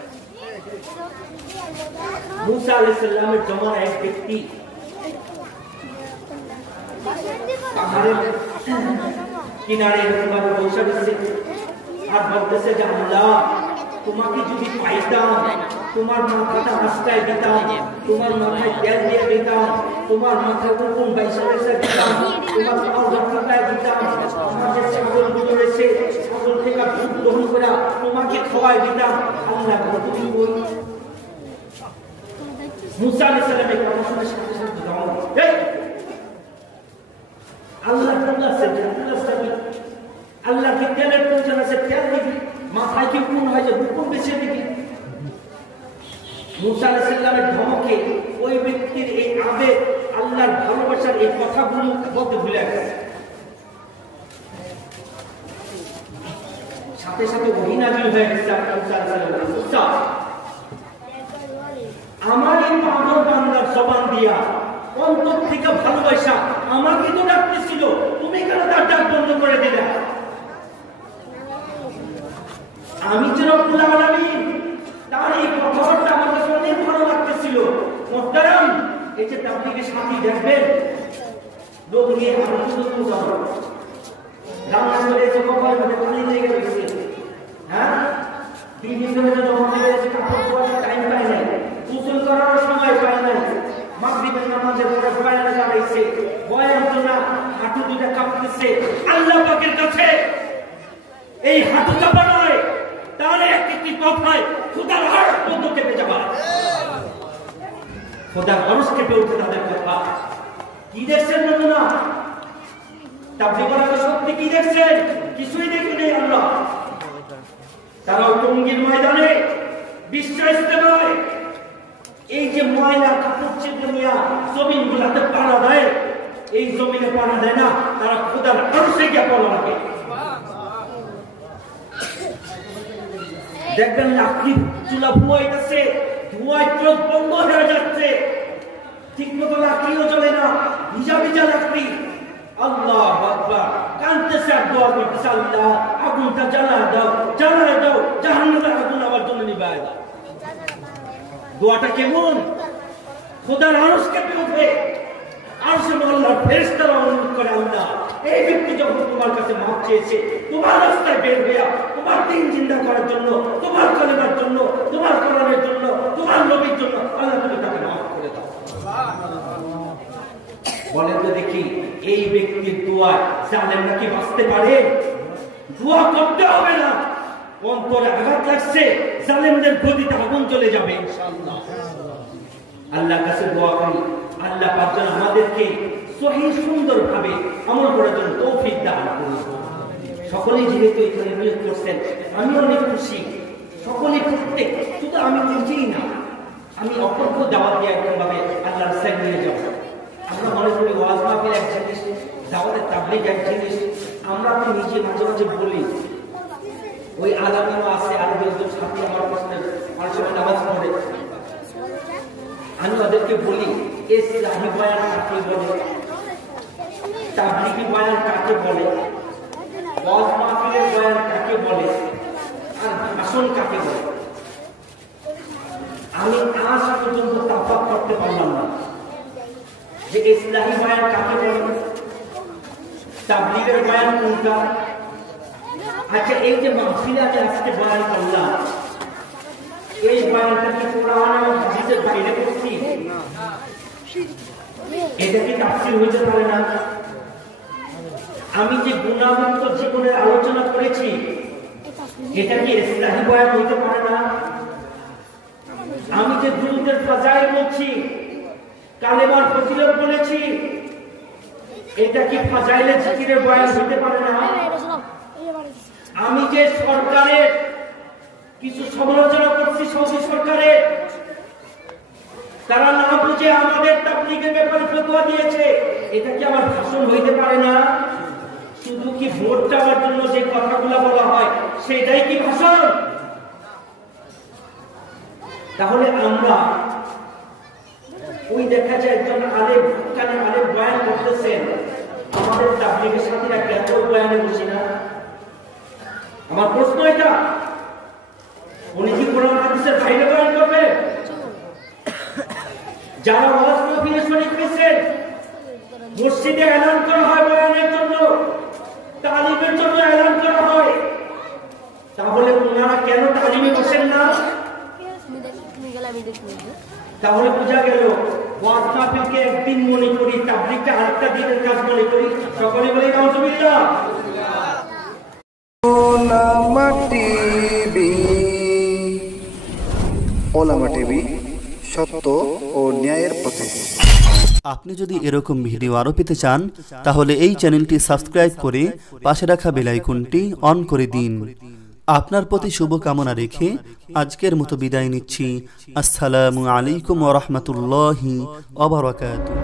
মুসা আলাইহিস সালামের জমানা এক ব্যক্তি পাহাড়ের কিনারে এরকমভাবে বসে রয়েছে আর বলতেছে যে আল্লাহ, তোমাকে যদি পাইতাম, তোমার মাথাটা আস্তায় দিতাম, তোমার মাথায় তেল দিয়ে দিতাম, তোমার মাথায় কোন বাইসা বাইসা দিতাম, তোমার পাউডার দিতাম, আমার যে ছাগলগুলো রয়েছে ছাগল থেকে দুধ গ্রহণ করে তোমাকে খাওয়াই দিতাম। আল্লাহ তুমি ওই মুসা আলাইহিস সালামের কথা শুনে সাথে সাথে আল্লাহকে তেলের প্রয়োজন আছে, তেল দিবি। মাথায় কি কোন হয় যে হুকুম বেছে দিবি। মুসা আলাইহিস সালামের ধমকে ওই ব্যক্তির এই আবেগ, আল্লাহর ভালোবাসার এই কথাগুলো বলতে ভুলে গেছে। সাথে সাথে ওহী নাযিল হয়ে গেছে। মুসা, আমার এই পাগল বান্দার জবান দিয়া অন্তর থেকে ভালোবাসা আমাকে তো ডাকতেছিল, তুমি কেন তার ডাক বন্ধ করে দিলে? আমি যে রব্বুল আলামিন, তার এই কথাটা আমার কাছে অনেক ভালো লাগতেছিল। মুহতারাম, এই যে তাবলীগের সাথী দেখবেন, লোক নিয়ে আনন্দ করে রান্না করে এসে কপাল মধ্যে পানি লেগে গেছে। হ্যাঁ, 2 দিন ধরে যে জমা হয়ে গেছে, কাপড় ধোয়ার টাইম পায় নাই, গোসল করার সময় পায় নাই, মাগরিবের নামাজের পরে বয়ানে দাঁড়াইছে, বয়ান তো না, হাঁটু দুটা কাঁপতেছে। আল্লাহ পাকের কাছে এই হাঁটু কাঁপা নয়, তার একটি কথায় খোদার আরশ পর্যন্ত কেঁপে যাবে। খোদার আরশ কেঁপে উঠে তাদের কথা। কি দেখছেন নমুনা? তাবলীগওয়ালারা সত্যি কি দেখছেন? কিছুই দেখি নেই আল্লাহ। তারা টঙ্গীর ময়দানে বিশ্ব ইস্তেমায় এই যে ময়লা কাপড় চেপে নিয়ে জমিন গুলাতে পাড়া দেয়, এই জমিনে পাড়া দেয় না, তারা খোদার আরশে গিয়ে পাড়া লাগে। দেখবেন লাকড়ি চুলা ধোয়াইতেছে, ধোঁয়ায় চোখ বন্ধ হয়ে যাচ্ছে, ঠিক মতো লাকড়িও জ্বলে না, ভিজা ভিজা লাকড়ি। আল্লাহু আকবার, কাঁদতেছে আর দোয়া করতেছে, আল্লাহ আগুনটা জ্বালায় দাও, জ্বালায় দাও, জাহান্নামের আগুন আমার জন্য নিভায় দাও। দোয়াটা কেমন? খোদার আরশ কেঁপে ওঠে। আরশে আল্লাহর ফেরেশতারা অনুরোধ করে, আল্লাহ এই ব্যক্তি যখন তোমার কাছে মাপ চেয়েছে, তোমার রাস্তায় বের হইয়া তোমার দিন জিন্দা করার জন্য, তোমার কালেমার জন্য, তোমার কোরআনের জন্য, তোমার নবীর জন্য, আল্লাহ তুমি তাকে মাফ করে দাও। বলেন তো দেখি, এই ব্যক্তির দোয়া জালেম নাকি বাঁচতে পারে? দোয়া করতে হবে না, অন্তরে আঘাত লাগছে, জালেমদের গদিতে আগুন চলে যাবে ইনশাআল্লাহ। আল্লাহর কাছে দোয়া করি, আল্লাহ পাক যেন আমাদেরকে সহি সুন্দরভাবে আমল করার জন্য তৌফিক দান করুন। সকলেই যেহেতু এখানে নিয়োগ করছেন, আমি অনেক খুশি। সকলে প্রত্যেক, শুধু আমি নিজেই না, আমি অপরকে দাওয়াত দিয়ে একদমভাবে আল্লাহর সাথে নিয়ে যাব। আমরা মনে করি ওয়াজ মাহফিল এক জিনিস, দাওয়াতের তাবলীগ এক জিনিস, আমরা তো নিজে মাঝে মাঝে বলি, ওই আলামিনও আছে, আরো একজন সাথী আমার পাশে অনেক সময় নামাজ পড়ে, আমি ওদেরকে বলি ইসলাহি বয়ান কাকে বলে, তাবলীগী বয়ান কাকে বলে, ওয়াজ মাহফিলের বয়ান কাকে বলে, আর ভাষণ কাকে বলে। আমি আজ পর্যন্ত তাফাক করতে পারলাম না যে ইসলাহি বয়ান কাকে বলে, তাবলীগের বয়ান কোনটা। আচ্ছা, এই যে মাহফিলে আমি আজকে বয়ান করলাম, এই বয়ানটা কি কোরআন এবং হাদিসের বাইরে করছি? এটা কি তাফসীর হইতে পারে না? আমি যে গুণামুক্ত জীবনের আলোচনা করেছি, এটা কি ইসলাহি বয়ান হইতে পারে না? আমি যে দুরূদের ফাজাইল বলছি, কালেমার ফজিলত বলেছি, এটা কি ফাজাইলে জিকিরের বয়ান হইতে পারে না? আমি যে সরকারের কিছু সমালোচনা করছি, সৌদি সরকারের, তারা না বুঝে আমাদের তাবলীগের ব্যাপারে ফতোয়া দিয়েছে, এটা কি আমার ভাষণ হইতে পারে না? শুধু কি ভোট চাওয়ার জন্য যে কথাগুলো বলা হয় সেটাই কি ভাষণ? তাহলে আমরা ওই দেখা যায় একজন আলেম, কানে আলেম বয়ান করতেছেন, আমাদের তাবলীগের সাথীরা কেন বয়ানে বসি না? আমার প্রশ্ন এটা, উনি কি কোরআন হাদিসের বাইরে বয়ান করবে? যারা ওয়াজ মাহফিলে শরীক হয়েছেন, মসজিদে এলান করা হয় বয়ানের জন্য, তালিমের জন্য এলান করা হয়, তাহলে ওনারা কেন তালিমে বসেন না? তাহলে বোঝা গেল ওয়াজ মাহফিলকে একদিন মনে করি, তাবলীগকে আরেকটা দিনের কাজ মনে করি। সকলে বলি নাউজুবিল্লাহ। ওলামা টিভি, ওলামা টিভি, সত্য ও ন্যায়ের পথে। আপনি যদি এরকম ভিডিও আরো পেতে চান, তাহলে এই চ্যানেলটি সাবস্ক্রাইব করে পাশে রাখা বেল আইকনটি অন করে দিন। আপনার প্রতি শুভকামনা রেখে আজকের মতো বিদায় নিচ্ছি। আসসালামু আলাইকুম ওয়া রাহমাতুল্লাহি ওয়া বারাকাতুহু।